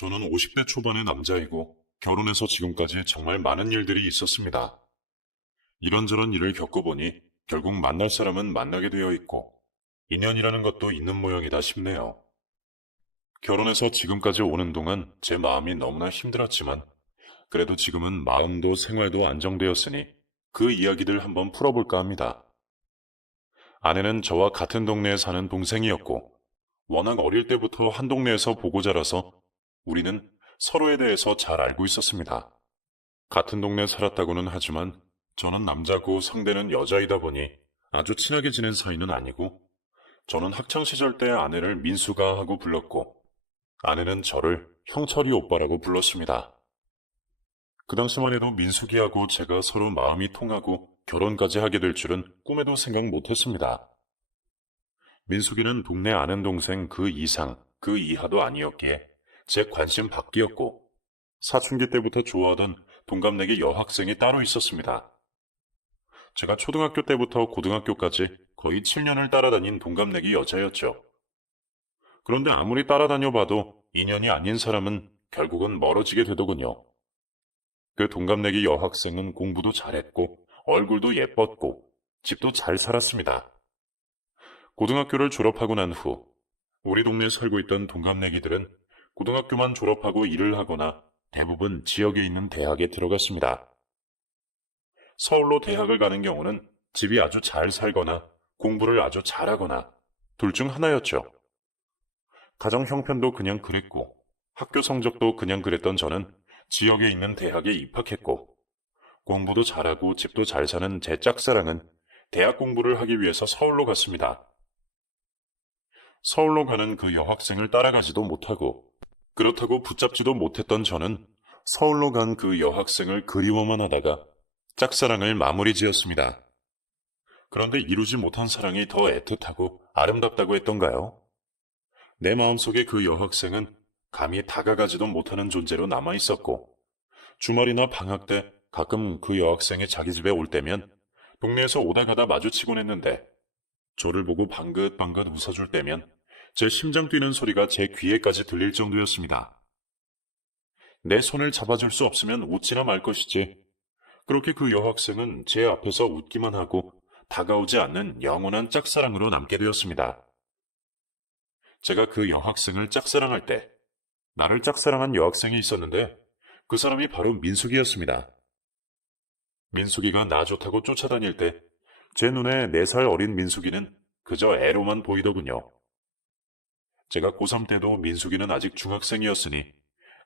저는 50대 초반의 남자이고 결혼해서 지금까지 정말 많은 일들이 있었습니다. 이런저런 일을 겪어보니 결국 만날 사람은 만나게 되어 있고 인연이라는 것도 있는 모양이다 싶네요. 결혼해서 지금까지 오는 동안 제 마음이 너무나 힘들었지만 그래도 지금은 마음도 생활도 안정되었으니 그 이야기들 한번 풀어볼까 합니다. 아내는 저와 같은 동네에 사는 동생이었고 워낙 어릴 때부터 한 동네에서 보고 자라서 우리는 서로에 대해서 잘 알고 있었습니다. 같은 동네에 살았다고는 하지만 저는 남자고 상대는 여자이다 보니 아주 친하게 지낸 사이는 아니고 저는 학창시절 때 아내를 민수가 하고 불렀고 아내는 저를 형철이 오빠라고 불렀습니다. 그 당시만 해도 민숙이하고 제가 서로 마음이 통하고 결혼까지 하게 될 줄은 꿈에도 생각 못했습니다. 민숙이는 동네 아는 동생 그 이상, 그 이하도 아니었기에 제 관심 밖이었고 사춘기 때부터 좋아하던 동갑내기 여학생이 따로 있었습니다. 제가 초등학교 때부터 고등학교까지 거의 7년을 따라다닌 동갑내기 여자였죠. 그런데 아무리 따라다녀봐도 인연이 아닌 사람은 결국은 멀어지게 되더군요. 그 동갑내기 여학생은 공부도 잘했고 얼굴도 예뻤고 집도 잘 살았습니다. 고등학교를 졸업하고 난 후 우리 동네에 살고 있던 동갑내기들은 고등학교만 졸업하고 일을 하거나 대부분 지역에 있는 대학에 들어갔습니다. 서울로 대학을 가는 경우는 집이 아주 잘 살거나 공부를 아주 잘하거나 둘 중 하나였죠. 가정 형편도 그냥 그랬고 학교 성적도 그냥 그랬던 저는 지역에 있는 대학에 입학했고 공부도 잘하고 집도 잘 사는 제 짝사랑은 대학 공부를 하기 위해서 서울로 갔습니다. 서울로 가는 그 여학생을 따라가지도 못하고 그렇다고 붙잡지도 못했던 저는 서울로 간 그 여학생을 그리워만 하다가 짝사랑을 마무리 지었습니다. 그런데 이루지 못한 사랑이 더 애틋하고 아름답다고 했던가요? 내 마음속에 그 여학생은 감히 다가가지도 못하는 존재로 남아 있었고 주말이나 방학 때 가끔 그 여학생이 자기 집에 올 때면 동네에서 오다 가다 마주치곤 했는데 저를 보고 방긋방긋 웃어줄 때면 제 심장 뛰는 소리가 제 귀에까지 들릴 정도였습니다. 내 손을 잡아줄 수 없으면 웃지나 말 것이지. 그렇게 그 여학생은 제 앞에서 웃기만 하고 다가오지 않는 영원한 짝사랑으로 남게 되었습니다. 제가 그 여학생을 짝사랑할 때 나를 짝사랑한 여학생이 있었는데 그 사람이 바로 민숙이었습니다. 민숙이가 나 좋다고 쫓아다닐 때 제 눈에 4살 어린 민숙이는 그저 애로만 보이더군요. 제가 고3 때도 민숙이는 아직 중학생이었으니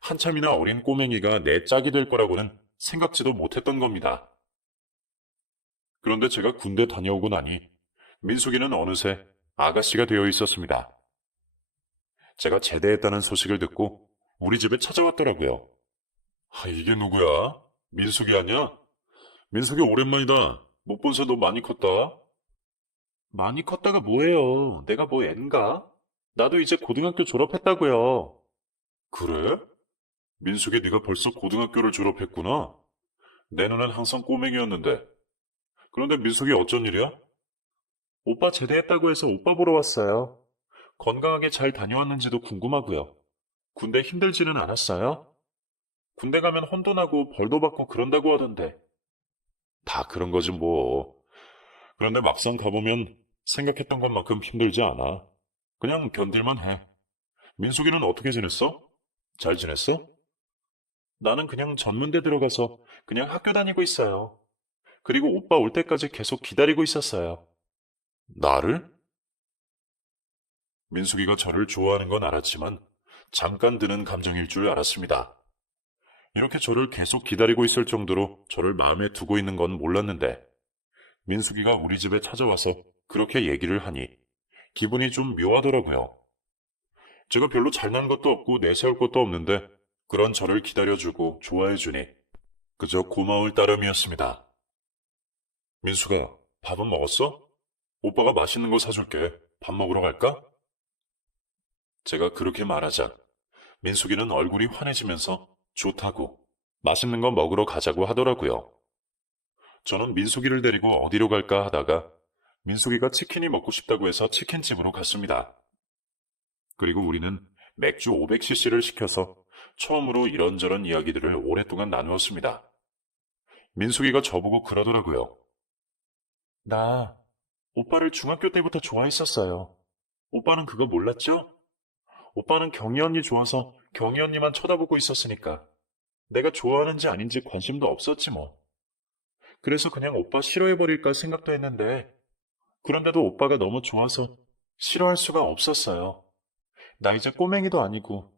한참이나 어린 꼬맹이가 내 짝이 될 거라고는 생각지도 못했던 겁니다. 그런데 제가 군대 다녀오고 나니 민숙이는 어느새 아가씨가 되어 있었습니다. 제가 제대했다는 소식을 듣고 우리 집에 찾아왔더라고요. 이게 누구야? 민숙이 아니야? 민숙이 오랜만이다. 못 본 새 너 많이 컸다. 많이 컸다가 뭐예요? 내가 뭐 앤가? 나도 이제 고등학교 졸업했다고요. 그래? 민숙이 네가 벌써 고등학교를 졸업했구나. 내 눈엔 항상 꼬맹이였는데. 그런데 민숙이 어쩐 일이야? 오빠 제대했다고 해서 오빠 보러 왔어요. 건강하게 잘 다녀왔는지도 궁금하고요. 군대 힘들지는 않았어요? 군대 가면 혼돈하고 벌도 받고 그런다고 하던데. 다 그런 거지 뭐. 그런데 막상 가보면 생각했던 것만큼 힘들지 않아. 그냥 견딜만 해. 민숙이는 어떻게 지냈어? 잘 지냈어? 나는 그냥 전문대 들어가서 그냥 학교 다니고 있어요. 그리고 오빠 올 때까지 계속 기다리고 있었어요. 나를? 민숙이가 저를 좋아하는 건 알았지만 잠깐 드는 감정일 줄 알았습니다. 이렇게 저를 계속 기다리고 있을 정도로 저를 마음에 두고 있는 건 몰랐는데 민숙이가 우리 집에 찾아와서 그렇게 얘기를 하니 기분이 좀 묘하더라고요. 제가 별로 잘난 것도 없고 내세울 것도 없는데 그런 저를 기다려주고 좋아해주니 그저 고마울 따름이었습니다. 민수가 밥은 먹었어? 오빠가 맛있는 거 사줄게. 밥 먹으러 갈까? 제가 그렇게 말하자 민숙이는 얼굴이 환해지면서 좋다고 맛있는 거 먹으러 가자고 하더라고요. 저는 민숙이를 데리고 어디로 갈까 하다가 민숙이가 치킨이 먹고 싶다고 해서 치킨집으로 갔습니다. 그리고 우리는 맥주 500cc를 시켜서 처음으로 이런저런 이야기들을 오랫동안 나누었습니다. 민숙이가 저보고 그러더라고요. 나 오빠를 중학교 때부터 좋아했었어요. 오빠는 그거 몰랐죠? 오빠는 경희 언니 좋아서 경희 언니만 쳐다보고 있었으니까 내가 좋아하는지 아닌지 관심도 없었지 뭐. 그래서 그냥 오빠 싫어해버릴까 생각도 했는데 그런데도 오빠가 너무 좋아서 싫어할 수가 없었어요. 나 이제 꼬맹이도 아니고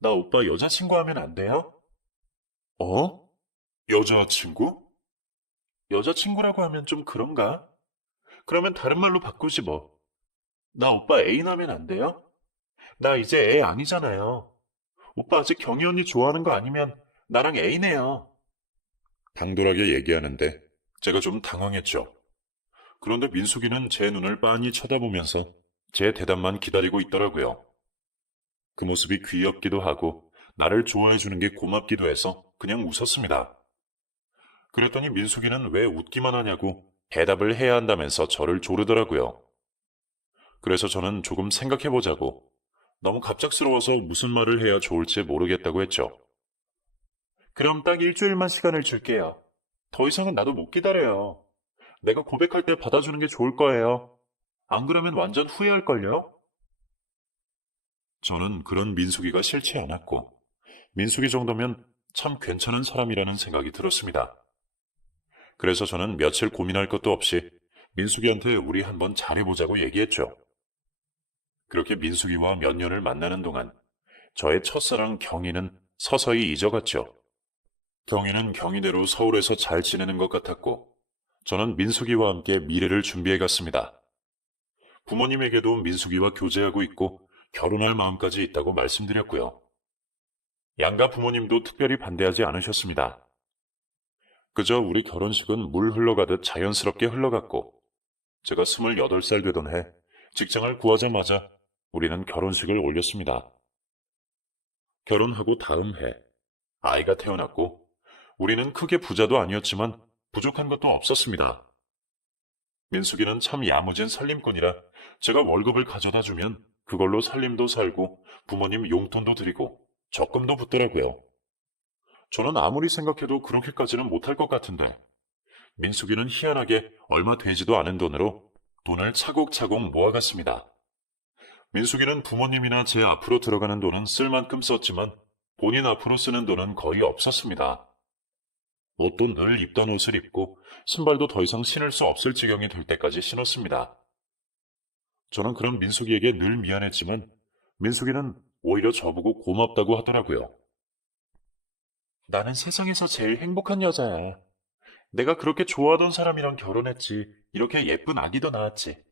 나 오빠 여자친구 하면 안 돼요? 어? 여자친구? 여자친구라고 하면 좀 그런가? 그러면 다른 말로 바꾸지 뭐. 나 오빠 애인 하면 안 돼요? 나 이제 애 아니잖아요. 오빠 아직 경희 언니 좋아하는 거 아니면 나랑 애인해요. 당돌하게 얘기하는데 제가 좀 당황했죠. 그런데 민숙이는 제 눈을 빤히 쳐다보면서 제 대답만 기다리고 있더라고요. 그 모습이 귀엽기도 하고 나를 좋아해주는 게 고맙기도 해서 그냥 웃었습니다. 그랬더니 민숙이는 왜 웃기만 하냐고 대답을 해야 한다면서 저를 조르더라고요. 그래서 저는 조금 생각해보자고 너무 갑작스러워서 무슨 말을 해야 좋을지 모르겠다고 했죠. 그럼 딱 일주일만 시간을 줄게요. 더 이상은 나도 못 기다려요. 내가 고백할 때 받아주는 게 좋을 거예요. 안 그러면 완전 후회할걸요? 저는 그런 민숙이가 싫지 않았고 민숙이 정도면 참 괜찮은 사람이라는 생각이 들었습니다. 그래서 저는 며칠 고민할 것도 없이 민숙이한테 우리 한번 잘해보자고 얘기했죠. 그렇게 민숙이와 몇 년을 만나는 동안 저의 첫사랑 경희는 서서히 잊어갔죠. 경희는 경희대로 서울에서 잘 지내는 것 같았고 저는 민숙이와 함께 미래를 준비해 갔습니다. 부모님에게도 민숙이와 교제하고 있고 결혼할 마음까지 있다고 말씀드렸고요. 양가 부모님도 특별히 반대하지 않으셨습니다. 그저 우리 결혼식은 물 흘러가듯 자연스럽게 흘러갔고 제가 28살 되던 해 직장을 구하자마자 우리는 결혼식을 올렸습니다. 결혼하고 다음 해 아이가 태어났고 우리는 크게 부자도 아니었지만 부족한 것도 없었습니다. 민숙이는 참 야무진 살림꾼이라 제가 월급을 가져다 주면 그걸로 살림도 살고 부모님 용돈도 드리고 적금도 붙더라고요. 저는 아무리 생각해도 그렇게까지는 못할 것 같은데 민숙이는 희한하게 얼마 되지도 않은 돈으로 돈을 차곡차곡 모아갔습니다. 민숙이는 부모님이나 제 앞으로 들어가는 돈은 쓸 만큼 썼지만 본인 앞으로 쓰는 돈은 거의 없었습니다. 옷도 늘 입던 옷을 입고 신발도 더 이상 신을 수 없을 지경이 될 때까지 신었습니다. 저는 그런 민숙이에게 늘 미안했지만 민숙이는 오히려 저보고 고맙다고 하더라고요. 나는 세상에서 제일 행복한 여자야. 내가 그렇게 좋아하던 사람이랑 결혼했지. 이렇게 예쁜 아기도 낳았지.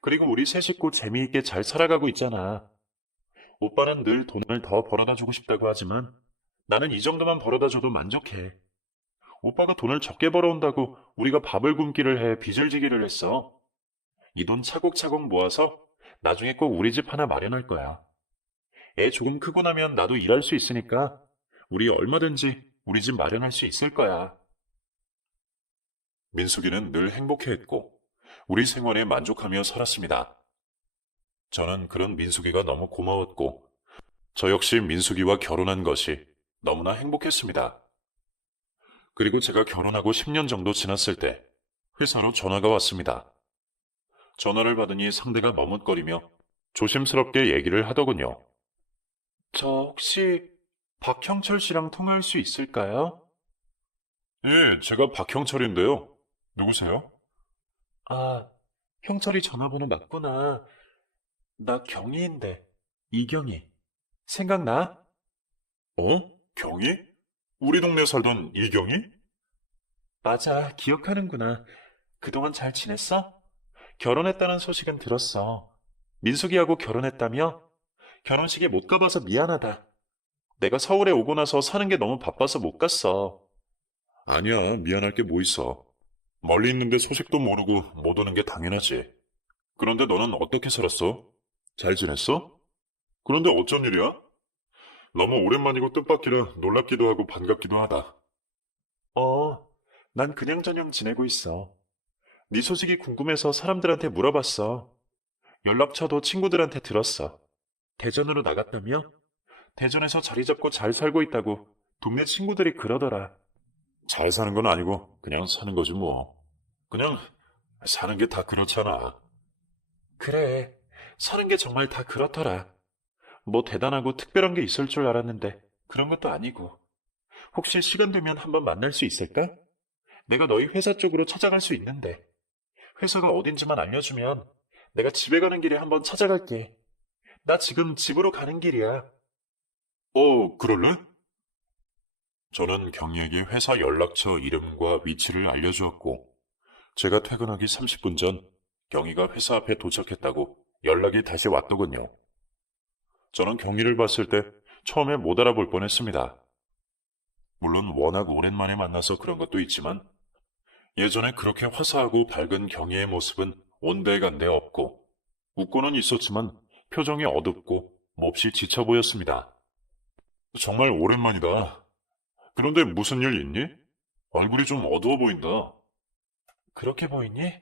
그리고 우리 세 식구 재미있게 잘 살아가고 있잖아. 오빠는 늘 돈을 더 벌어다 주고 싶다고 하지만 나는 이 정도만 벌어다 줘도 만족해. 오빠가 돈을 적게 벌어온다고 우리가 밥을 굶기를 해 빚을 지기를 했어. 이 돈 차곡차곡 모아서 나중에 꼭 우리 집 하나 마련할 거야. 애 조금 크고 나면 나도 일할 수 있으니까 우리 얼마든지 우리 집 마련할 수 있을 거야. 민숙이는 늘 행복해했고 우리 생활에 만족하며 살았습니다. 저는 그런 민숙이가 너무 고마웠고 저 역시 민숙이와 결혼한 것이 너무나 행복했습니다. 그리고 제가 결혼하고 10년 정도 지났을 때 회사로 전화가 왔습니다. 전화를 받으니 상대가 머뭇거리며 조심스럽게 얘기를 하더군요. 저 혹시 박형철 씨랑 통화할 수 있을까요? 예, 제가 박형철인데요. 누구세요? 아, 형철이 전화번호 맞구나. 나 경희인데, 이경희. 생각나? 어? 경희? 우리 동네 살던 이경희? 맞아, 기억하는구나. 그동안 잘 지냈어? 결혼했다는 소식은 들었어. 민숙이하고 결혼했다며? 결혼식에 못 가봐서 미안하다. 내가 서울에 오고 나서 사는 게 너무 바빠서 못 갔어. 아니야, 미안할 게 뭐 있어. 멀리 있는데 소식도 모르고 못 오는 게 당연하지. 그런데 너는 어떻게 살았어? 잘 지냈어? 그런데 어쩐 일이야? 너무 오랜만이고 뜻밖이라 놀랍기도 하고 반갑기도 하다. 난 그냥저냥 지내고 있어. 네 소식이 궁금해서 사람들한테 물어봤어. 연락처도 친구들한테 들었어. 대전으로 나갔다며? 대전에서 자리 잡고 잘 살고 있다고 동네 친구들이 그러더라. 잘 사는 건 아니고 그냥 사는 거지 뭐. 그냥 사는 게 다 그렇잖아. 그래, 사는 게 정말 다 그렇더라. 뭐 대단하고 특별한 게 있을 줄 알았는데 그런 것도 아니고. 혹시 시간 되면 한번 만날 수 있을까? 내가 너희 회사 쪽으로 찾아갈 수 있는데. 회사가 어딘지만 알려주면 내가 집에 가는 길에 한번 찾아갈게. 나 지금 집으로 가는 길이야. 그럴래? 저는 경희에게 회사 연락처 이름과 위치를 알려주었고, 제가 퇴근하기 30분 전 경희가 회사 앞에 도착했다고 연락이 다시 왔더군요. 저는 경희를 봤을 때 처음에 못 알아볼 뻔했습니다. 물론 워낙 오랜만에 만나서 그런 것도 있지만 예전에 그렇게 화사하고 밝은 경희의 모습은 온데간데 없고 웃고는 있었지만 표정이 어둡고 몹시 지쳐 보였습니다. 정말 오랜만이다. 그런데 무슨 일 있니? 얼굴이 좀 어두워 보인다. 그렇게 보이니?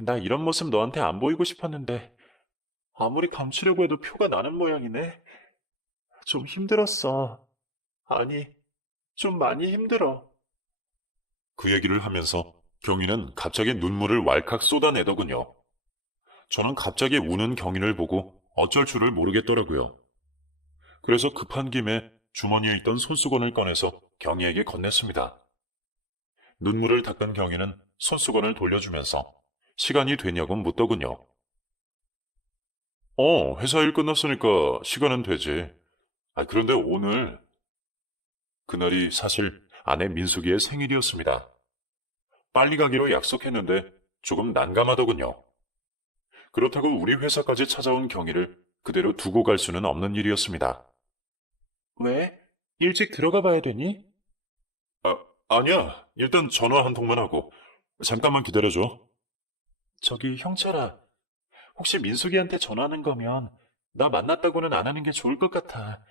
나 이런 모습 너한테 안 보이고 싶었는데 아무리 감추려고 해도 표가 나는 모양이네. 좀 힘들었어. 아니, 좀 많이 힘들어. 그 얘기를 하면서 경희는 갑자기 눈물을 왈칵 쏟아내더군요. 저는 갑자기 우는 경희를 보고 어쩔 줄을 모르겠더라고요. 그래서 급한 김에 주머니에 있던 손수건을 꺼내서 경희에게 건넸습니다. 눈물을 닦은 경희는 손수건을 돌려주면서 시간이 되냐고 묻더군요. 회사 일 끝났으니까 시간은 되지. 그런데 오늘... 그날이 사실 아내 민숙이의 생일이었습니다. 빨리 가기로 약속했는데 조금 난감하더군요. 그렇다고 우리 회사까지 찾아온 경희를 그대로 두고 갈 수는 없는 일이었습니다. 왜? 일찍 들어가 봐야 되니? 아니야. 일단 전화 한 통만 하고. 잠깐만 기다려줘. 저기 형철아, 혹시 민숙이한테 전화하는 거면 나 만났다고는 안 하는 게 좋을 것 같아.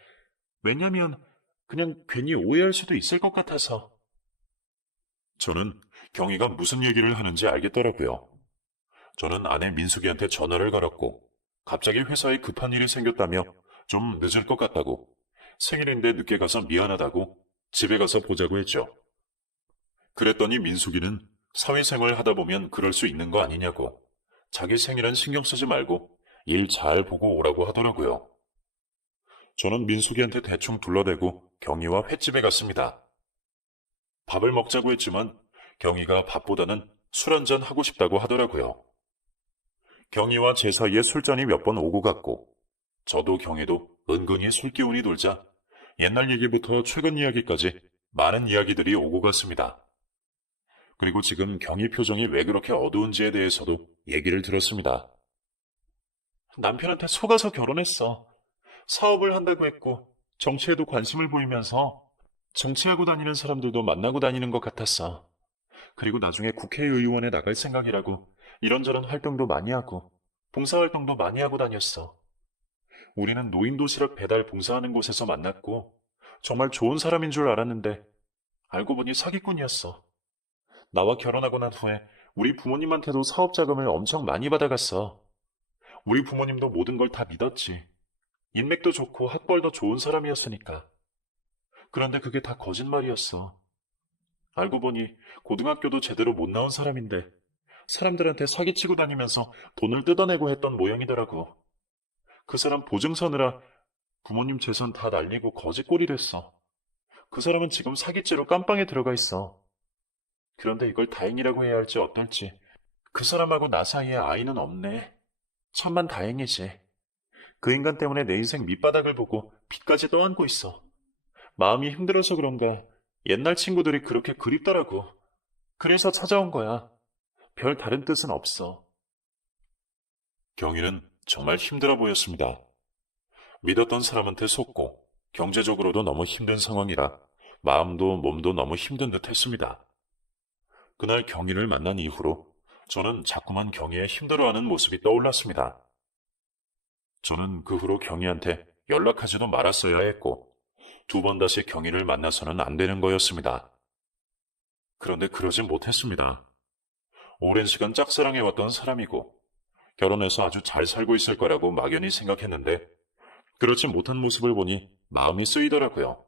왜냐면 그냥 괜히 오해할 수도 있을 것 같아서. 저는 경희가 무슨 얘기를 하는지 알겠더라고요. 저는 아내 민숙이한테 전화를 걸었고 갑자기 회사에 급한 일이 생겼다며 좀 늦을 것 같다고, 생일인데 늦게 가서 미안하다고 집에 가서 보자고 했죠. 그랬더니 민숙이는 사회생활 하다 보면 그럴 수 있는 거 아니냐고, 자기 생일은 신경 쓰지 말고 일 잘 보고 오라고 하더라고요. 저는 민숙이한테 대충 둘러대고 경희와 횟집에 갔습니다. 밥을 먹자고 했지만 경희가 밥보다는 술 한잔 하고 싶다고 하더라고요. 경희와 제 사이에 술잔이 몇 번 오고 갔고, 저도 경희도 은근히 술기운이 돌자 옛날 얘기부터 최근 이야기까지 많은 이야기들이 오고 갔습니다. 그리고 지금 경희 표정이 왜 그렇게 어두운지에 대해서도 얘기를 들었습니다. 남편한테 속아서 결혼했어. 사업을 한다고 했고 정치에도 관심을 보이면서 정치하고 다니는 사람들도 만나고 다니는 것 같았어. 그리고 나중에 국회의원에 나갈 생각이라고 이런저런 활동도 많이 하고 봉사활동도 많이 하고 다녔어. 우리는 노인도시락 배달 봉사하는 곳에서 만났고 정말 좋은 사람인 줄 알았는데 알고 보니 사기꾼이었어. 나와 결혼하고 난 후에 우리 부모님한테도 사업 자금을 엄청 많이 받아갔어. 우리 부모님도 모든 걸 다 믿었지. 인맥도 좋고 학벌도 좋은 사람이었으니까. 그런데 그게 다 거짓말이었어. 알고 보니 고등학교도 제대로 못 나온 사람인데 사람들한테 사기치고 다니면서 돈을 뜯어내고 했던 모양이더라고. 그 사람 보증 서느라 부모님 재산 다 날리고 거지꼴이 됐어. 그 사람은 지금 사기죄로 깜빵에 들어가 있어. 그런데 이걸 다행이라고 해야 할지 어떨지. 그 사람하고 나 사이에 아이는 없네. 천만 다행이지. 그 인간 때문에 내 인생 밑바닥을 보고 빚까지 떠안고 있어. 마음이 힘들어서 그런가 옛날 친구들이 그렇게 그립더라고. 그래서 찾아온 거야. 별 다른 뜻은 없어. 경희는 정말 힘들어 보였습니다. 믿었던 사람한테 속고 경제적으로도 너무 힘든 상황이라 마음도 몸도 너무 힘든 듯 했습니다. 그날 경희를 만난 이후로 저는 자꾸만 경희의 힘들어하는 모습이 떠올랐습니다. 저는 그 후로 경희한테 연락하지도 말았어야 했고 두 번 다시 경희를 만나서는 안 되는 거였습니다. 그런데 그러지 못했습니다. 오랜 시간 짝사랑해왔던 사람이고 결혼해서 아주 잘 살고 있을 거라고 막연히 생각했는데 그렇지 못한 모습을 보니 마음이 쓰이더라고요.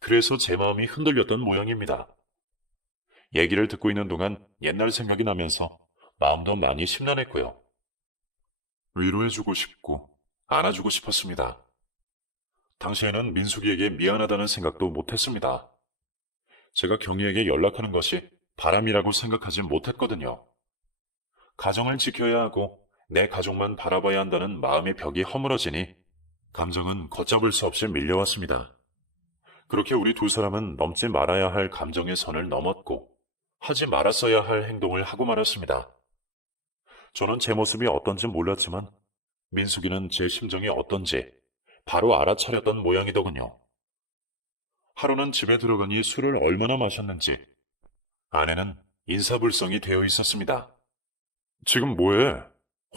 그래서 제 마음이 흔들렸던 모양입니다. 얘기를 듣고 있는 동안 옛날 생각이 나면서 마음도 많이 심란했고요. 위로해주고 싶고 안아주고 싶었습니다. 당시에는 민숙이에게 미안하다는 생각도 못했습니다. 제가 경희에게 연락하는 것이 바람이라고 생각하지 못했거든요. 가정을 지켜야 하고 내 가족만 바라봐야 한다는 마음의 벽이 허물어지니 감정은 걷잡을 수 없이 밀려왔습니다. 그렇게 우리 두 사람은 넘지 말아야 할 감정의 선을 넘었고 하지 말았어야 할 행동을 하고 말았습니다. 저는 제 모습이 어떤지 몰랐지만 민숙이는 제 심정이 어떤지 바로 알아차렸던 모양이더군요. 하루는 집에 들어가니 술을 얼마나 마셨는지 아내는 인사불성이 되어 있었습니다. 지금 뭐해?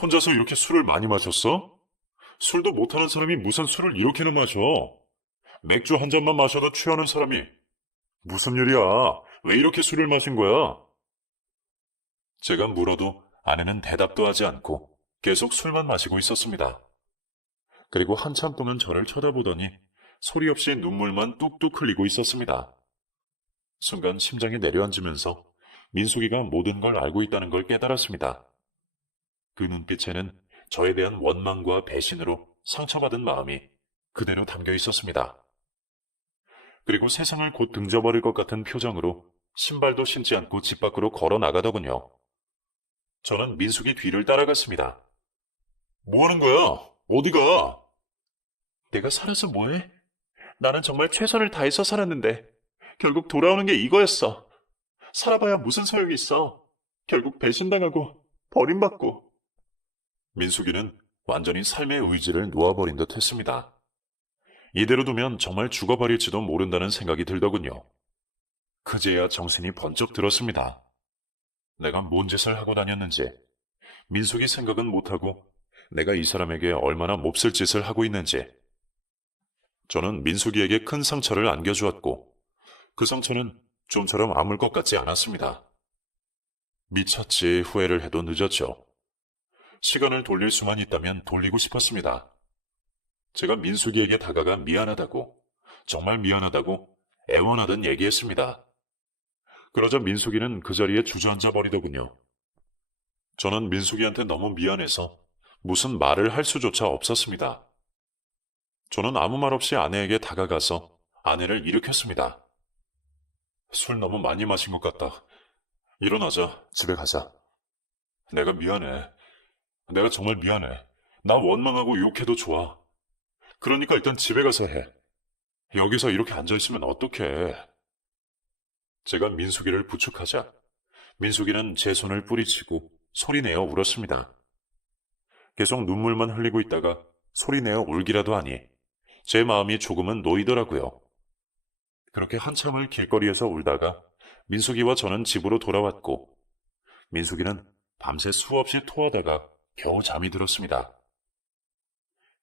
혼자서 이렇게 술을 많이 마셨어? 술도 못하는 사람이 무슨 술을 이렇게나 마셔? 맥주 한 잔만 마셔도 취하는 사람이. 무슨 일이야? 왜 이렇게 술을 마신 거야? 제가 물어도 아내는 대답도 하지 않고 계속 술만 마시고 있었습니다. 그리고 한참 동안 저를 쳐다보더니 소리 없이 눈물만 뚝뚝 흘리고 있었습니다. 순간 심장이 내려앉으면서 민숙이가 모든 걸 알고 있다는 걸 깨달았습니다. 그 눈빛에는 저에 대한 원망과 배신으로 상처받은 마음이 그대로 담겨 있었습니다. 그리고 세상을 곧 등져버릴 것 같은 표정으로 신발도 신지 않고 집 밖으로 걸어 나가더군요. 저는 민숙이 뒤를 따라갔습니다. 뭐 하는 거야? 어디가? 내가 살아서 뭐해? 나는 정말 최선을 다해서 살았는데 결국 돌아오는 게 이거였어. 살아봐야 무슨 소용이 있어. 결국 배신당하고 버림받고. 민숙이는 완전히 삶의 의지를 놓아버린 듯 했습니다. 이대로 두면 정말 죽어버릴지도 모른다는 생각이 들더군요. 그제야 정신이 번쩍 들었습니다. 내가 뭔 짓을 하고 다녔는지, 민숙이 생각은 못하고 내가 이 사람에게 얼마나 몹쓸 짓을 하고 있는지. 저는 민숙이에게 큰 상처를 안겨주었고 그 상처는 좀처럼 아물 것 같지 않았습니다. 미쳤지 후회를 해도 늦었죠. 시간을 돌릴 수만 있다면 돌리고 싶었습니다. 제가 민숙이에게 다가가 미안하다고, 정말 미안하다고 애원하듯 얘기했습니다. 그러자 민숙이는 그 자리에 주저앉아 버리더군요. 저는 민숙이한테 너무 미안해서 무슨 말을 할 수조차 없었습니다. 저는 아무 말 없이 아내에게 다가가서 아내를 일으켰습니다. 술 너무 많이 마신 것 같다. 일어나자. 집에 가자. 내가 미안해. 내가 정말 미안해. 나 원망하고 욕해도 좋아. 그러니까 일단 집에 가서 해. 여기서 이렇게 앉아있으면 어떡해. 제가 민숙이를 부축하자 민숙이는 제 손을 뿌리치고 소리내어 울었습니다. 계속 눈물만 흘리고 있다가 소리내어 울기라도 하니 제 마음이 조금은 놓이더라고요. 그렇게 한참을 길거리에서 울다가 민숙이와 저는 집으로 돌아왔고 민숙이는 밤새 수없이 토하다가 겨우 잠이 들었습니다.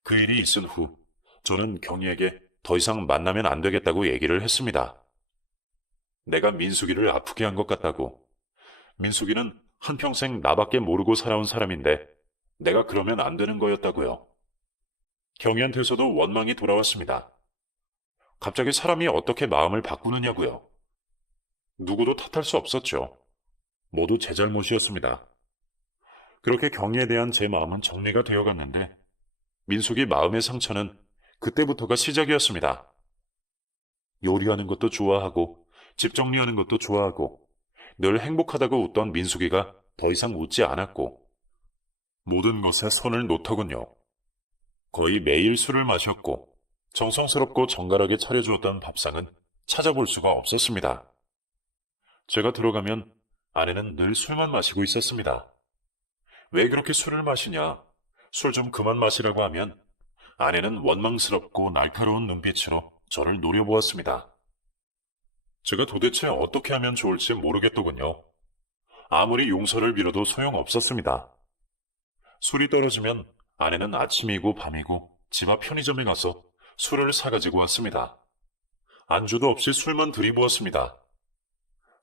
그 일이 있은 후 저는 경희에게 더 이상 만나면 안 되겠다고 얘기를 했습니다. 내가 민숙이를 아프게 한 것 같다고. 민숙이는 한평생 나밖에 모르고 살아온 사람인데 내가 그러면 안 되는 거였다고요. 경희한테서도 원망이 돌아왔습니다. 갑자기 사람이 어떻게 마음을 바꾸느냐고요. 누구도 탓할 수 없었죠. 모두 제 잘못이었습니다. 그렇게 경희에 대한 제 마음은 정리가 되어갔는데 민숙이 마음의 상처는 그때부터가 시작이었습니다. 요리하는 것도 좋아하고 집 정리하는 것도 좋아하고 늘 행복하다고 웃던 민숙이가 더 이상 웃지 않았고 모든 것에 선을 놓더군요. 거의 매일 술을 마셨고 정성스럽고 정갈하게 차려주었던 밥상은 찾아볼 수가 없었습니다. 제가 들어가면 아내는 늘 술만 마시고 있었습니다. 왜 그렇게 술을 마시냐? 술 좀 그만 마시라고 하면 아내는 원망스럽고 날카로운 눈빛으로 저를 노려보았습니다. 제가 도대체 어떻게 하면 좋을지 모르겠더군요. 아무리 용서를 빌어도 소용없었습니다. 술이 떨어지면 아내는 아침이고 밤이고 집 앞 편의점에 가서 술을 사가지고 왔습니다. 안주도 없이 술만 들이부었습니다.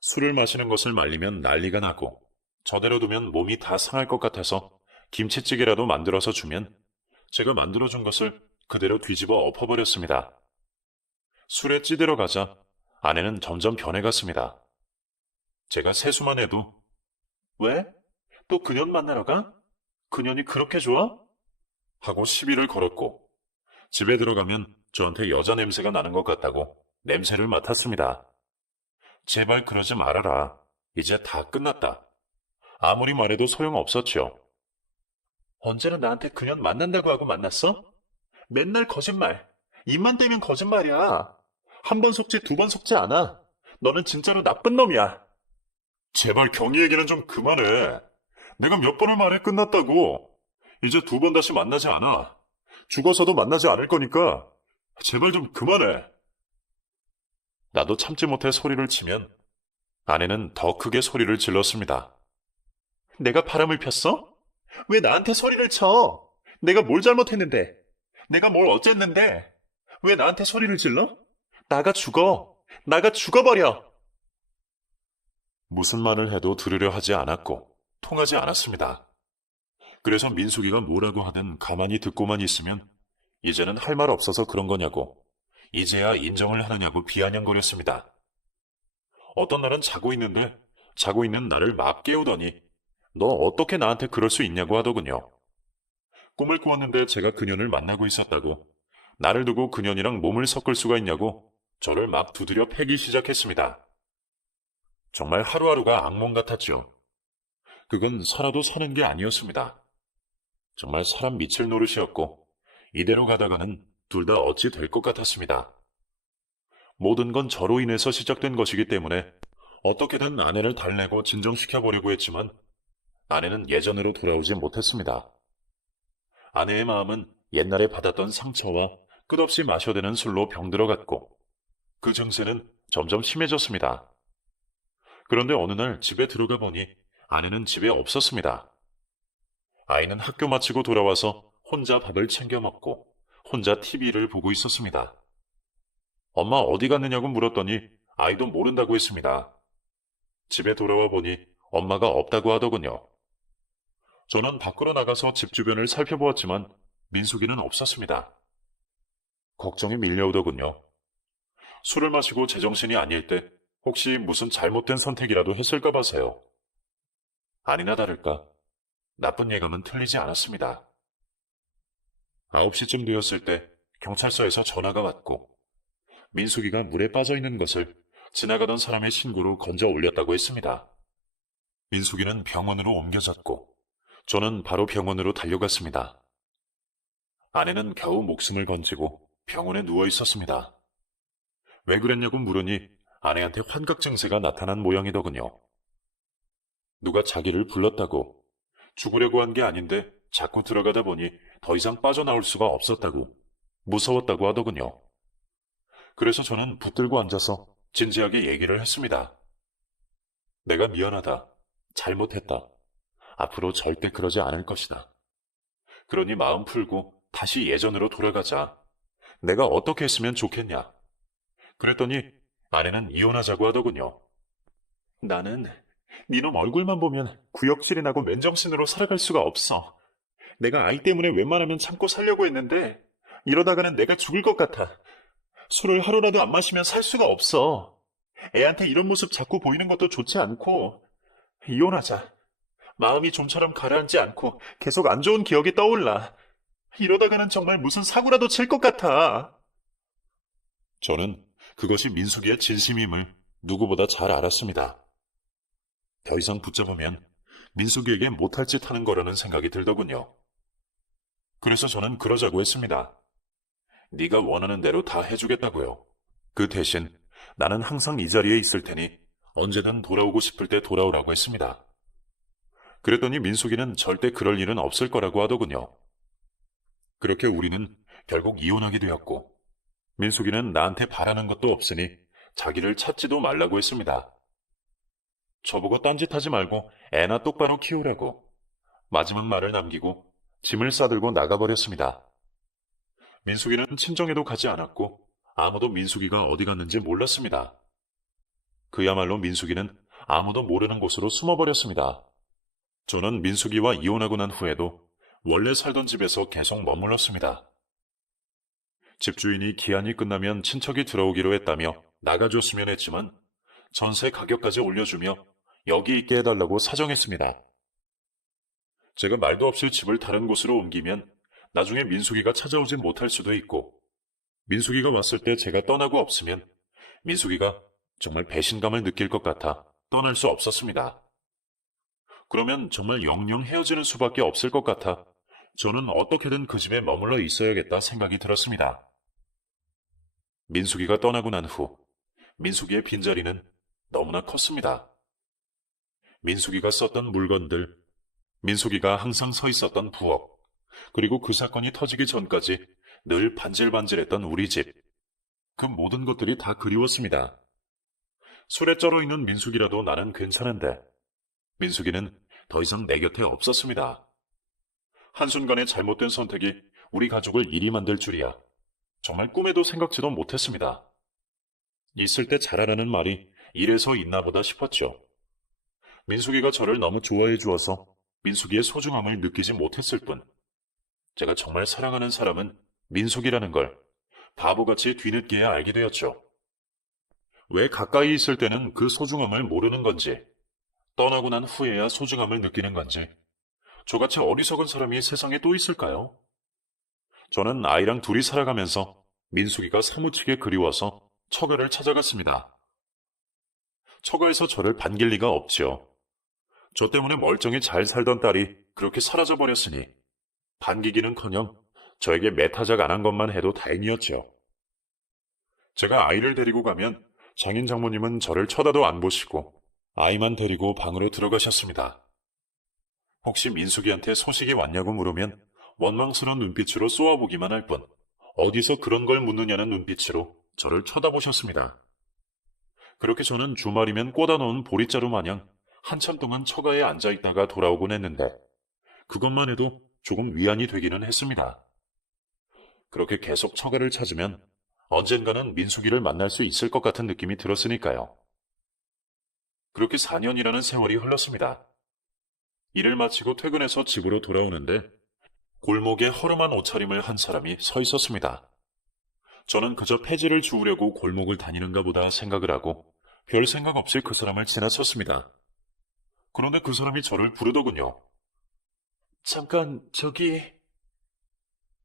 술을 마시는 것을 말리면 난리가 나고 저대로 두면 몸이 다 상할 것 같아서 김치찌개라도 만들어서 주면 제가 만들어준 것을 그대로 뒤집어 엎어버렸습니다. 술에 찌들어 가자 아내는 점점 변해갔습니다. 제가 세수만 해도 왜? 또 그년 만나러 가? 그년이 그렇게 좋아? 하고 시비를 걸었고 집에 들어가면 저한테 여자 냄새가 나는 것 같다고 냄새를 맡았습니다. 제발 그러지 말아라. 이제 다 끝났다. 아무리 말해도 소용없었죠. 언제는 나한테 그년 만난다고 하고 만났어? 맨날 거짓말. 입만 떼면 거짓말이야. 한 번 속지 두 번 속지 않아. 너는 진짜로 나쁜 놈이야. 제발 경희 얘기는 좀 그만해. 내가 몇 번을 말해 끝났다고. 이제 두 번 다시 만나지 않아. 죽어서도 만나지 않을 거니까 제발 좀 그만해. 나도 참지 못해 소리를 치면 아내는 더 크게 소리를 질렀습니다. 내가 바람을 폈어? 왜 나한테 소리를 쳐? 내가 뭘 잘못했는데? 내가 뭘 어쨌는데? 왜 나한테 소리를 질러? 나가 죽어. 나가 죽어버려. 무슨 말을 해도 들으려 하지 않았고 통하지 않았습니다. 그래서 민숙이가 뭐라고 하든 가만히 듣고만 있으면 이제는 할 말 없어서 그런 거냐고 이제야 인정을 하느냐고 비아냥거렸습니다. 어떤 날은 자고 있는 나를 막 깨우더니 너 어떻게 나한테 그럴 수 있냐고 하더군요. 꿈을 꾸었는데 제가 그년을 만나고 있었다고 나를 두고 그년이랑 몸을 섞을 수가 있냐고 저를 막 두드려 패기 시작했습니다. 정말 하루하루가 악몽 같았죠. 그건 살아도 사는 게 아니었습니다. 정말 사람 미칠 노릇이었고 이대로 가다가는 둘 다 어찌 될 것 같았습니다. 모든 건 저로 인해서 시작된 것이기 때문에 어떻게든 아내를 달래고 진정시켜보려고 했지만 아내는 예전으로 돌아오지 못했습니다. 아내의 마음은 옛날에 받았던 상처와 끝없이 마셔대는 술로 병들어갔고 그 증세는 점점 심해졌습니다. 그런데 어느 날 집에 들어가 보니 아내는 집에 없었습니다. 아이는 학교 마치고 돌아와서 혼자 밥을 챙겨 먹고 혼자 TV를 보고 있었습니다. 엄마 어디 갔느냐고 물었더니 아이도 모른다고 했습니다. 집에 돌아와 보니 엄마가 없다고 하더군요. 저는 밖으로 나가서 집 주변을 살펴보았지만 민숙이는 없었습니다. 걱정이 밀려오더군요. 술을 마시고 제정신이 아닐 때 혹시 무슨 잘못된 선택이라도 했을까 봐서요. 아니나 다를까 나쁜 예감은 틀리지 않았습니다. 9시쯤 되었을 때 경찰서에서 전화가 왔고 민숙이가 물에 빠져 있는 것을 지나가던 사람의 신고로 건져 올렸다고 했습니다. 민숙이는 병원으로 옮겨졌고 저는 바로 병원으로 달려갔습니다. 아내는 겨우 목숨을 건지고 병원에 누워 있었습니다. 왜 그랬냐고 물으니 아내한테 환각 증세가 나타난 모양이더군요. 누가 자기를 불렀다고 죽으려고 한 게 아닌데 자꾸 들어가다 보니 더 이상 빠져나올 수가 없었다고 무서웠다고 하더군요. 그래서 저는 붙들고 앉아서 진지하게 얘기를 했습니다. 내가 미안하다. 잘못했다. 앞으로 절대 그러지 않을 것이다. 그러니 마음 풀고 다시 예전으로 돌아가자. 내가 어떻게 했으면 좋겠냐. 그랬더니 아내는 이혼하자고 하더군요. 나는 니놈 얼굴만 보면 구역질이 나고 맨정신으로 살아갈 수가 없어. 내가 아이 때문에 웬만하면 참고 살려고 했는데 이러다가는 내가 죽을 것 같아. 술을 하루라도 안 마시면 살 수가 없어. 애한테 이런 모습 자꾸 보이는 것도 좋지 않고 이혼하자. 마음이 좀처럼 가라앉지 않고 계속 안 좋은 기억이 떠올라. 이러다가는 정말 무슨 사고라도 칠 것 같아. 저는 그것이 민숙이의 진심임을 누구보다 잘 알았습니다. 더 이상 붙잡으면 민숙이에게 못할 짓 하는 거라는 생각이 들더군요. 그래서 저는 그러자고 했습니다. 네가 원하는 대로 다 해주겠다고요. 그 대신 나는 항상 이 자리에 있을 테니 언제든 돌아오고 싶을 때 돌아오라고 했습니다. 그랬더니 민숙이는 절대 그럴 일은 없을 거라고 하더군요. 그렇게 우리는 결국 이혼하게 되었고 민숙이는 나한테 바라는 것도 없으니 자기를 찾지도 말라고 했습니다. 저보고 딴짓하지 말고 애나 똑바로 키우라고 마지막 말을 남기고 짐을 싸들고 나가버렸습니다. 민숙이는 친정에도 가지 않았고 아무도 민숙이가 어디 갔는지 몰랐습니다. 그야말로 민숙이는 아무도 모르는 곳으로 숨어버렸습니다. 저는 민숙이와 이혼하고 난 후에도 원래 살던 집에서 계속 머물렀습니다. 집주인이 기한이 끝나면 친척이 들어오기로 했다며 나가줬으면 했지만 전세 가격까지 올려주며 여기 있게 해달라고 사정했습니다. 제가 말도 없이 집을 다른 곳으로 옮기면 나중에 민숙이가 찾아오지 못할 수도 있고, 민숙이가 왔을 때 제가 떠나고 없으면 민숙이가 정말 배신감을 느낄 것 같아 떠날 수 없었습니다. 그러면 정말 영영 헤어지는 수밖에 없을 것 같아 저는 어떻게든 그 집에 머물러 있어야겠다 생각이 들었습니다. 민숙이가 떠나고 난 후 민숙이의 빈자리는 너무나 컸습니다. 민숙이가 썼던 물건들, 민숙이가 항상 서 있었던 부엌, 그리고 그 사건이 터지기 전까지 늘 반질반질했던 우리 집. 그 모든 것들이 다 그리웠습니다. 술에 쩔어 있는 민숙이라도 나는 괜찮은데 민숙이는 더 이상 내 곁에 없었습니다. 한순간의 잘못된 선택이 우리 가족을 이리 만들 줄이야 정말 꿈에도 생각지도 못했습니다. 있을 때 잘하라는 말이 이래서 있나 보다 싶었죠. 민숙이가 저를 너무 좋아해 주어서 민숙이의 소중함을 느끼지 못했을 뿐, 제가 정말 사랑하는 사람은 민숙이라는 걸 바보같이 뒤늦게야 알게 되었죠. 왜 가까이 있을 때는 그 소중함을 모르는 건지, 떠나고 난 후에야 소중함을 느끼는 건지, 저같이 어리석은 사람이 세상에 또 있을까요? 저는 아이랑 둘이 살아가면서 민숙이가 사무치게 그리워서 처가를 찾아갔습니다. 처가에서 저를 반길 리가 없지요. 저 때문에 멀쩡히 잘 살던 딸이 그렇게 사라져버렸으니 반기기는커녕 저에게 매타작 안 한 것만 해도 다행이었죠. 제가 아이를 데리고 가면 장인 장모님은 저를 쳐다도 안 보시고 아이만 데리고 방으로 들어가셨습니다. 혹시 민숙이한테 소식이 왔냐고 물으면 원망스러운 눈빛으로 쏘아보기만 할 뿐, 어디서 그런 걸 묻느냐는 눈빛으로 저를 쳐다보셨습니다. 그렇게 저는 주말이면 꽂아놓은 보릿자루 마냥 한참 동안 처가에 앉아있다가 돌아오곤 했는데, 그것만 해도 조금 위안이 되기는 했습니다. 그렇게 계속 처가를 찾으면 언젠가는 민숙이를 만날 수 있을 것 같은 느낌이 들었으니까요. 그렇게 4년이라는 세월이 흘렀습니다. 일을 마치고 퇴근해서 집으로 돌아오는데 골목에 허름한 옷차림을 한 사람이 서 있었습니다. 저는 그저 폐지를 주우려고 골목을 다니는가 보다 생각을 하고 별 생각 없이 그 사람을 지나쳤습니다. 그런데 그 사람이 저를 부르더군요. 잠깐, 저기...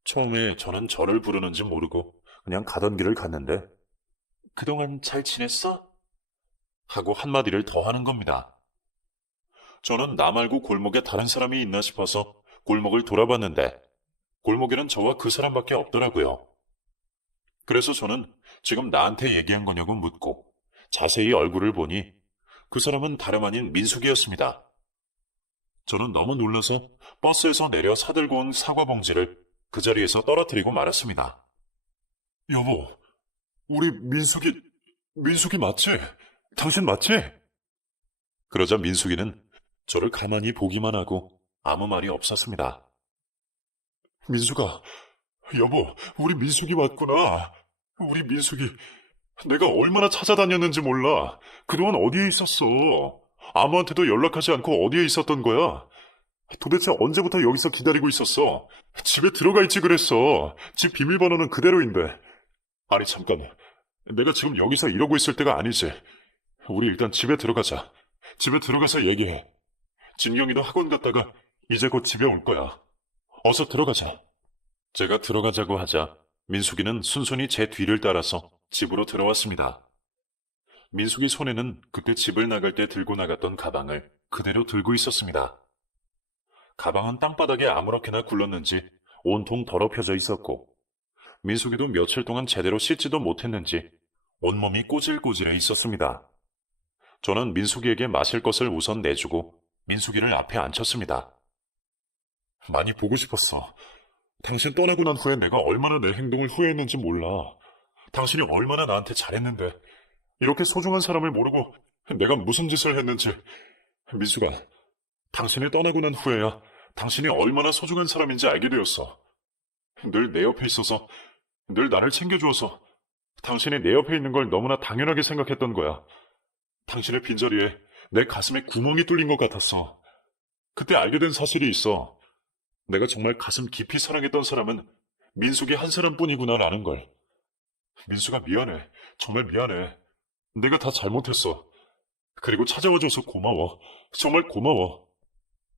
처음에 저는 저를 부르는지 모르고 그냥 가던 길을 갔는데, 그동안 잘 지냈어? 하고 한마디를 더 하는 겁니다. 저는 나 말고 골목에 다른 사람이 있나 싶어서 골목을 돌아봤는데 골목에는 저와 그 사람밖에 없더라고요. 그래서 저는 지금 나한테 얘기한 거냐고 묻고 자세히 얼굴을 보니 그 사람은 다름 아닌 민숙이었습니다. 저는 너무 놀라서 버스에서 내려 사들고 온 사과 봉지를 그 자리에서 떨어뜨리고 말았습니다. 여보, 우리 민숙이 맞지? 당신 맞지? 그러자 민숙이는 저를 가만히 보기만 하고 아무 말이 없었습니다. 민숙아, 여보, 우리 민숙이 맞구나. 우리 민숙이, 내가 얼마나 찾아다녔는지 몰라. 그동안 어디에 있었어? 아무한테도 연락하지 않고 어디에 있었던 거야? 도대체 언제부터 여기서 기다리고 있었어? 집에 들어가 있지 그랬어. 집 비밀번호는 그대로인데. 아니 잠깐, 내가 지금 여기서 이러고 있을 때가 아니지. 우리 일단 집에 들어가자. 집에 들어가서 얘기해. 진경이도 학원 갔다가 이제 곧 집에 올 거야. 어서 들어가자. 제가 들어가자고 하자 민숙이는 순순히 제 뒤를 따라서 집으로 들어왔습니다. 민숙이 손에는 그때 집을 나갈 때 들고 나갔던 가방을 그대로 들고 있었습니다. 가방은 땅바닥에 아무렇게나 굴렀는지 온통 더럽혀져 있었고, 민숙이도 며칠 동안 제대로 씻지도 못했는지 온몸이 꼬질꼬질해 있었습니다. 저는 민숙이에게 마실 것을 우선 내주고 민숙이를 앞에 앉혔습니다. 많이 보고 싶었어. 당신 떠나고 난 후에 내가 얼마나 내 행동을 후회했는지 몰라. 당신이 얼마나 나한테 잘했는데 이렇게 소중한 사람을 모르고 내가 무슨 짓을 했는지. 민숙아, 당신이 떠나고 난 후에야 당신이 얼마나 소중한 사람인지 알게 되었어. 늘 내 옆에 있어서, 늘 나를 챙겨주어서 당신이 내 옆에 있는 걸 너무나 당연하게 생각했던 거야. 당신의 빈자리에 내 가슴에 구멍이 뚫린 것 같았어. 그때 알게 된 사실이 있어. 내가 정말 가슴 깊이 사랑했던 사람은 민숙이 한 사람뿐이구나라는 걸. 민수가 미안해. 정말 미안해. 내가 다 잘못했어. 그리고 찾아와줘서 고마워. 정말 고마워.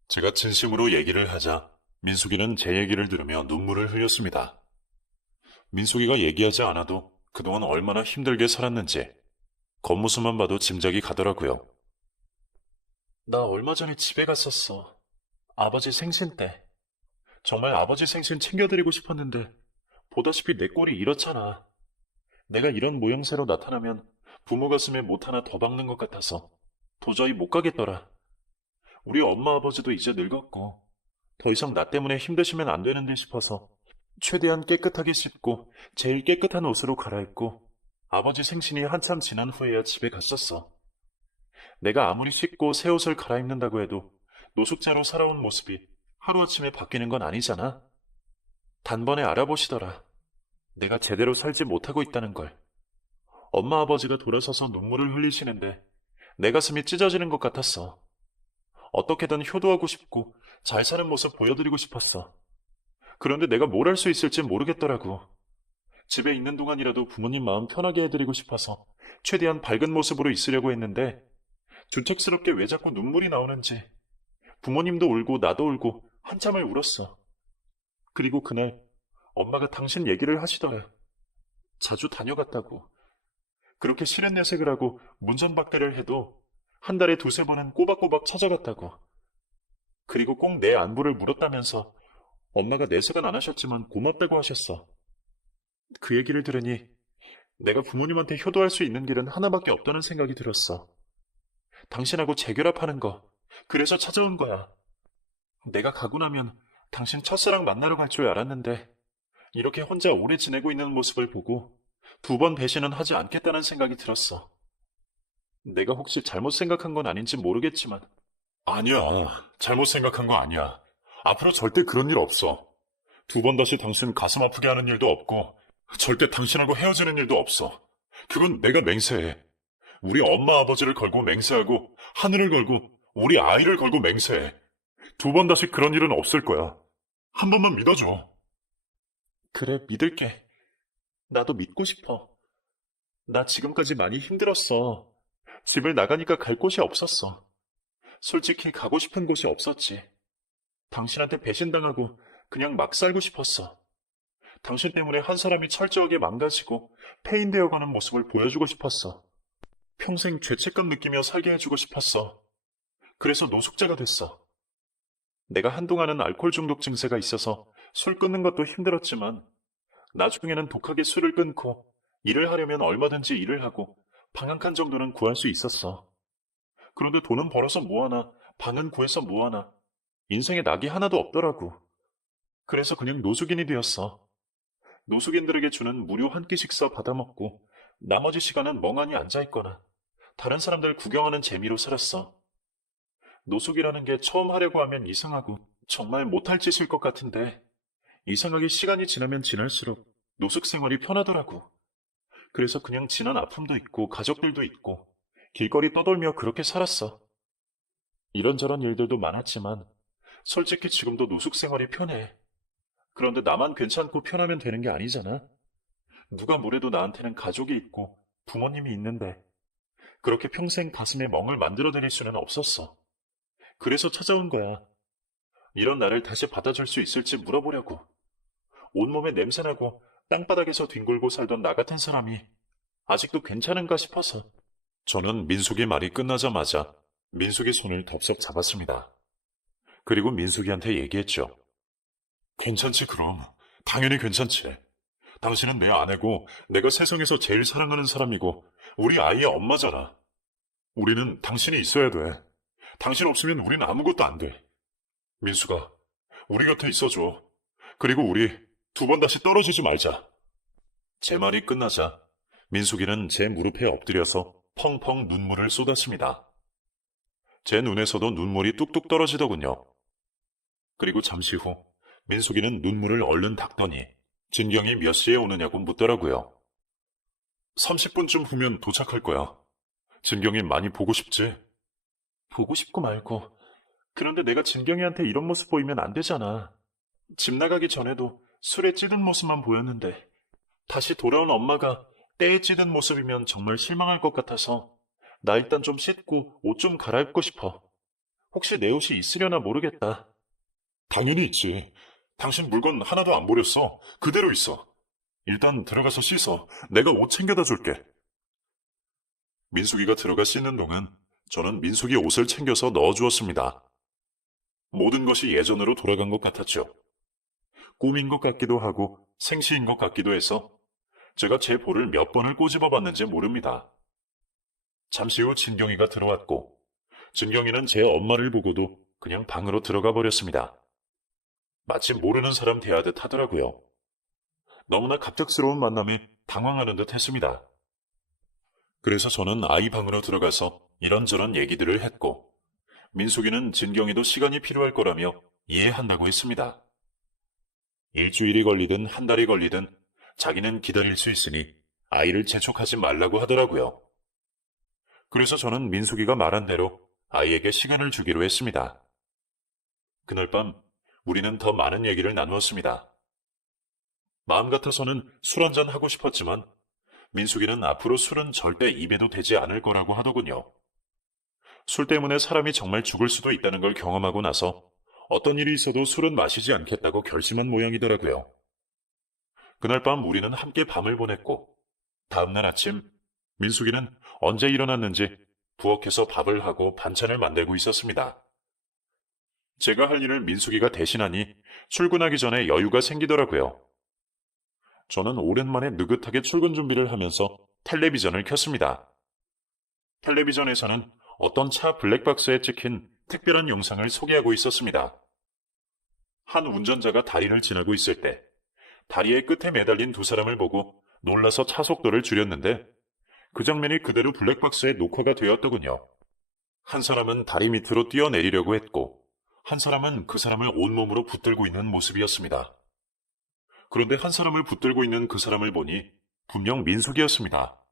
제가 진심으로 얘기를 하자 민숙이는 제 얘기를 들으며 눈물을 흘렸습니다. 민숙이가 얘기하지 않아도 그동안 얼마나 힘들게 살았는지 겉모습만 봐도 짐작이 가더라고요. 나 얼마 전에 집에 갔었어. 아버지 생신 때. 정말 아버지 생신 챙겨드리고 싶었는데 보다시피 내 꼴이 이렇잖아. 내가 이런 모양새로 나타나면 부모 가슴에 못 하나 더 박는 것 같아서 도저히 못 가겠더라. 우리 엄마 아버지도 이제 늙었고 더 이상 나 때문에 힘드시면 안 되는데 싶어서 최대한 깨끗하게 씻고 제일 깨끗한 옷으로 갈아입고 아버지 생신이 한참 지난 후에야 집에 갔었어. 내가 아무리 씻고 새 옷을 갈아입는다고 해도 노숙자로 살아온 모습이 하루아침에 바뀌는 건 아니잖아. 단번에 알아보시더라. 내가 제대로 살지 못하고 있다는 걸. 엄마 아버지가 돌아서서 눈물을 흘리시는데 내 가슴이 찢어지는 것 같았어. 어떻게든 효도하고 싶고 잘 사는 모습 보여드리고 싶었어. 그런데 내가 뭘 할 수 있을지 모르겠더라고. 집에 있는 동안이라도 부모님 마음 편하게 해드리고 싶어서 최대한 밝은 모습으로 있으려고 했는데 주책스럽게 왜 자꾸 눈물이 나오는지. 부모님도 울고 나도 울고 한참을 울었어. 그리고 그날 엄마가 당신 얘기를 하시더라. 자주 다녀갔다고. 그렇게 실은내색을 하고 문전박대를 해도 한 달에 두세 번은 꼬박꼬박 찾아갔다고. 그리고 꼭 내 안부를 물었다면서 엄마가 내색은 안 하셨지만 고맙다고 하셨어. 그 얘기를 들으니 내가 부모님한테 효도할 수 있는 길은 하나밖에 없다는 생각이 들었어. 당신하고 재결합하는 거. 그래서 찾아온 거야. 내가 가고 나면 당신 첫사랑 만나러 갈 줄 알았는데 이렇게 혼자 오래 지내고 있는 모습을 보고 두 번 배신은 하지 않겠다는 생각이 들었어. 내가 혹시 잘못 생각한 건 아닌지 모르겠지만. 아니야. 잘못 생각한 거 아니야. 앞으로 절대 그런 일 없어. 두 번 다시 당신 가슴 아프게 하는 일도 없고 절대 당신하고 헤어지는 일도 없어. 그건 내가 맹세해. 우리 엄마 아버지를 걸고 맹세하고 하늘을 걸고 우리 아이를 걸고 맹세해. 두 번 다시 그런 일은 없을 거야. 한 번만 믿어줘. 그래, 믿을게. 나도 믿고 싶어. 나 지금까지 많이 힘들었어. 집을 나가니까 갈 곳이 없었어. 솔직히 가고 싶은 곳이 없었지. 당신한테 배신당하고 그냥 막 살고 싶었어. 당신 때문에 한 사람이 철저하게 망가지고 폐인되어가는 모습을 보여주고 싶었어. 평생 죄책감 느끼며 살게 해주고 싶었어. 그래서 노숙자가 됐어. 내가 한동안은 알코올 중독 증세가 있어서 술 끊는 것도 힘들었지만 나중에는 독하게 술을 끊고 일을 하려면 얼마든지 일을 하고 방 한 칸 정도는 구할 수 있었어. 그런데 돈은 벌어서 뭐하나, 방은 구해서 뭐하나, 인생에 낙이 하나도 없더라고. 그래서 그냥 노숙인이 되었어. 노숙인들에게 주는 무료 한 끼 식사 받아먹고 나머지 시간은 멍하니 앉아있거나 다른 사람들 구경하는 재미로 살았어. 노숙이라는 게 처음 하려고 하면 이상하고 정말 못할 짓일 것 같은데 이상하게 시간이 지나면 지날수록 노숙 생활이 편하더라고. 그래서 그냥 지난 아픔도 있고 가족들도 있고 길거리 떠돌며 그렇게 살았어. 이런저런 일들도 많았지만 솔직히 지금도 노숙 생활이 편해. 그런데 나만 괜찮고 편하면 되는 게 아니잖아. 누가 뭐래도 나한테는 가족이 있고 부모님이 있는데 그렇게 평생 가슴에 멍을 만들어드릴 수는 없었어. 그래서 찾아온 거야. 이런 나를 다시 받아줄 수 있을지 물어보려고. 온몸에 냄새나고 땅바닥에서 뒹굴고 살던 나 같은 사람이 아직도 괜찮은가 싶어서. 저는 민숙이 말이 끝나자마자 민숙이 손을 덥석 잡았습니다. 그리고 민숙이한테 얘기했죠. 괜찮지 그럼. 당연히 괜찮지. 당신은 내 아내고 내가 세상에서 제일 사랑하는 사람이고 우리 아이의 엄마잖아. 우리는 당신이 있어야 돼. 당신 없으면 우린 아무것도 안 돼. 민수가 우리 곁에 있어줘. 그리고 우리 두 번 다시 떨어지지 말자. 제 말이 끝나자 민숙이는 제 무릎에 엎드려서 펑펑 눈물을 쏟았습니다. 제 눈에서도 눈물이 뚝뚝 떨어지더군요. 그리고 잠시 후 민숙이는 눈물을 얼른 닦더니 진경이 몇 시에 오느냐고 묻더라고요. 30분쯤 후면 도착할 거야. 진경이 많이 보고 싶지? 보고 싶고 말고. 그런데 내가 진경이한테 이런 모습 보이면 안 되잖아. 집 나가기 전에도 술에 찌든 모습만 보였는데 다시 돌아온 엄마가 때에 찌든 모습이면 정말 실망할 것 같아서 나 일단 좀 씻고 옷 좀 갈아입고 싶어. 혹시 내 옷이 있으려나 모르겠다. 당연히 있지. 당신 물건 하나도 안 버렸어. 그대로 있어. 일단 들어가서 씻어. 내가 옷 챙겨다 줄게. 민숙이가 들어가 씻는 동안 저는 민숙이 옷을 챙겨서 넣어주었습니다. 모든 것이 예전으로 돌아간 것 같았죠. 꿈인 것 같기도 하고 생시인 것 같기도 해서 제가 제 볼을 몇 번을 꼬집어 봤는지 모릅니다. 잠시 후 진경이가 들어왔고 진경이는 제 엄마를 보고도 그냥 방으로 들어가 버렸습니다. 마치 모르는 사람 대하듯 하더라고요. 너무나 갑작스러운 만남에 당황하는 듯 했습니다. 그래서 저는 아이 방으로 들어가서 이런저런 얘기들을 했고 민숙이는 진경이도 시간이 필요할 거라며 이해한다고 했습니다. 일주일이 걸리든 한 달이 걸리든 자기는 기다릴 수 있으니 아이를 재촉하지 말라고 하더라고요. 그래서 저는 민숙이가 말한 대로 아이에게 시간을 주기로 했습니다. 그날 밤 우리는 더 많은 얘기를 나누었습니다. 마음 같아서는 술 한잔 하고 싶었지만 민숙이는 앞으로 술은 절대 입에도 대지 않을 거라고 하더군요. 술 때문에 사람이 정말 죽을 수도 있다는 걸 경험하고 나서 어떤 일이 있어도 술은 마시지 않겠다고 결심한 모양이더라고요. 그날 밤 우리는 함께 밤을 보냈고 다음날 아침 민숙이는 언제 일어났는지 부엌에서 밥을 하고 반찬을 만들고 있었습니다. 제가 할 일을 민숙이가 대신하니 출근하기 전에 여유가 생기더라고요. 저는 오랜만에 느긋하게 출근 준비를 하면서 텔레비전을 켰습니다. 텔레비전에서는 어떤 차 블랙박스에 찍힌 특별한 영상을 소개하고 있었습니다. 한 운전자가 다리를 지나고 있을 때 다리의 끝에 매달린 두 사람을 보고 놀라서 차 속도를 줄였는데 그 장면이 그대로 블랙박스에 녹화가 되었더군요. 한 사람은 다리 밑으로 뛰어내리려고 했고 한 사람은 그 사람을 온몸으로 붙들고 있는 모습이었습니다. 그런데 한 사람을 붙들고 있는 그 사람을 보니 분명 민숙이었습니다.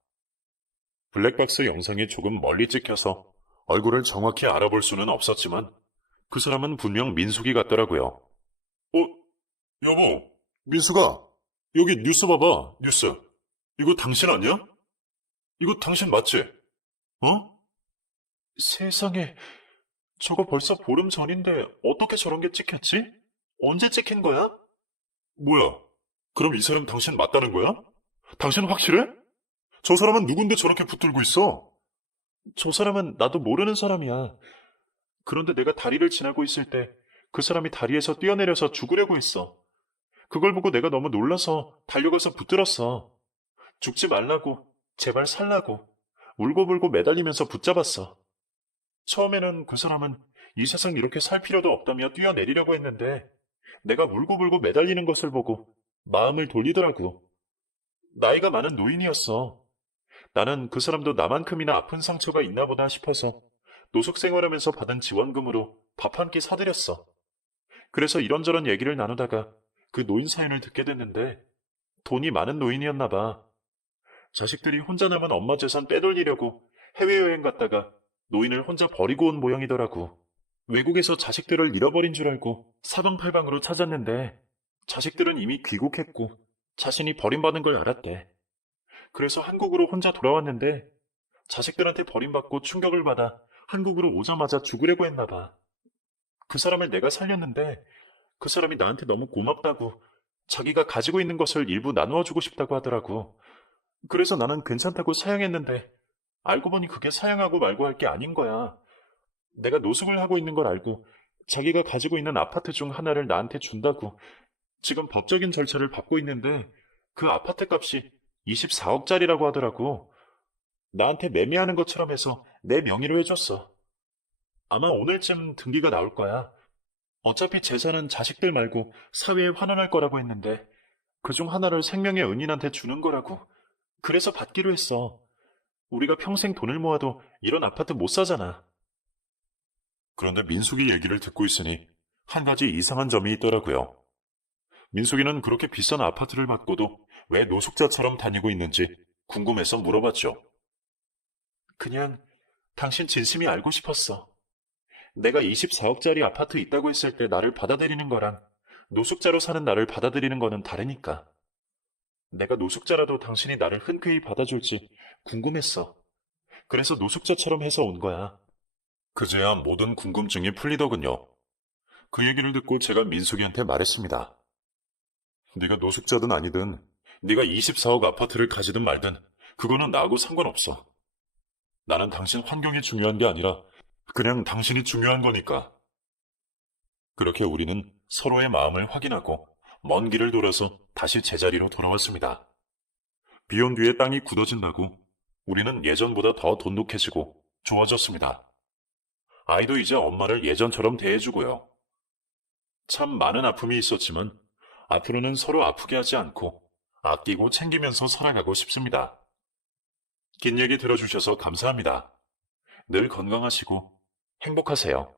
블랙박스 영상이 조금 멀리 찍혀서 얼굴을 정확히 알아볼 수는 없었지만 그 사람은 분명 민숙이 같더라고요. 여보, 민숙아, 여기 뉴스 봐봐, 뉴스. 이거 당신 아니야? 이거 당신 맞지? 어? 세상에, 저거 벌써 보름 전인데 어떻게 저런 게 찍혔지? 언제 찍힌 거야? 뭐야? 그럼 이 사람 당신 맞다는 거야? 당신 확실해? 저 사람은 누군데 저렇게 붙들고 있어? 저 사람은 나도 모르는 사람이야. 그런데 내가 다리를 지나고 있을 때 그 사람이 다리에서 뛰어내려서 죽으려고 했어. 그걸 보고 내가 너무 놀라서 달려가서 붙들었어. 죽지 말라고, 제발 살라고, 울고불고 매달리면서 붙잡았어. 처음에는 그 사람은 이 세상 이렇게 살 필요도 없다며 뛰어내리려고 했는데 내가 울고불고 매달리는 것을 보고 마음을 돌리더라고. 나이가 많은 노인이었어. 나는 그 사람도 나만큼이나 아픈 상처가 있나 보다 싶어서 노숙 생활하면서 받은 지원금으로 밥 한 끼 사드렸어. 그래서 이런저런 얘기를 나누다가 그 노인 사연을 듣게 됐는데 돈이 많은 노인이었나 봐. 자식들이 혼자 남은 엄마 재산 빼돌리려고 해외여행 갔다가 노인을 혼자 버리고 온 모양이더라고. 외국에서 자식들을 잃어버린 줄 알고 사방팔방으로 찾았는데 자식들은 이미 귀국했고 자신이 버림받은 걸 알았대. 그래서 한국으로 혼자 돌아왔는데 자식들한테 버림받고 충격을 받아 한국으로 오자마자 죽으려고 했나 봐. 그 사람을 내가 살렸는데 그 사람이 나한테 너무 고맙다고 자기가 가지고 있는 것을 일부 나누어 주고 싶다고 하더라고. 그래서 나는 괜찮다고 사양했는데 알고 보니 그게 사양하고 말고 할 게 아닌 거야. 내가 노숙을 하고 있는 걸 알고 자기가 가지고 있는 아파트 중 하나를 나한테 준다고 지금 법적인 절차를 밟고 있는데 그 아파트 값이 24억짜리라고 하더라고. 나한테 매매하는 것처럼 해서 내 명의로 해줬어. 아마 오늘쯤 등기가 나올 거야. 어차피 재산은 자식들 말고 사회에 환원할 거라고 했는데 그중 하나를 생명의 은인한테 주는 거라고. 그래서 받기로 했어. 우리가 평생 돈을 모아도 이런 아파트 못 사잖아. 그런데 민숙이 얘기를 듣고 있으니 한 가지 이상한 점이 있더라고요. 민숙이는 그렇게 비싼 아파트를 받고도 왜 노숙자처럼 다니고 있는지 궁금해서 물어봤죠. 그냥 당신 진심이 알고 싶었어. 내가 24억짜리 아파트 있다고 했을 때 나를 받아들이는 거랑 노숙자로 사는 나를 받아들이는 거는 다르니까. 내가 노숙자라도 당신이 나를 흔쾌히 받아줄지 궁금했어. 그래서 노숙자처럼 해서 온 거야. 그제야 모든 궁금증이 풀리더군요. 그 얘기를 듣고 제가 민숙이한테 말했습니다. 네가 노숙자든 아니든 네가 24억 아파트를 가지든 말든 그거는 나하고 상관없어. 나는 당신 환경이 중요한 게 아니라 그냥 당신이 중요한 거니까. 그렇게 우리는 서로의 마음을 확인하고 먼 길을 돌아서 다시 제자리로 돌아왔습니다. 비 온 뒤에 땅이 굳어진다고 우리는 예전보다 더 돈독해지고 좋아졌습니다. 아이도 이제 엄마를 예전처럼 대해주고요. 참 많은 아픔이 있었지만 앞으로는 서로 아프게 하지 않고 아끼고 챙기면서 살아가고 싶습니다. 긴 얘기 들어주셔서 감사합니다. 늘 건강하시고 행복하세요.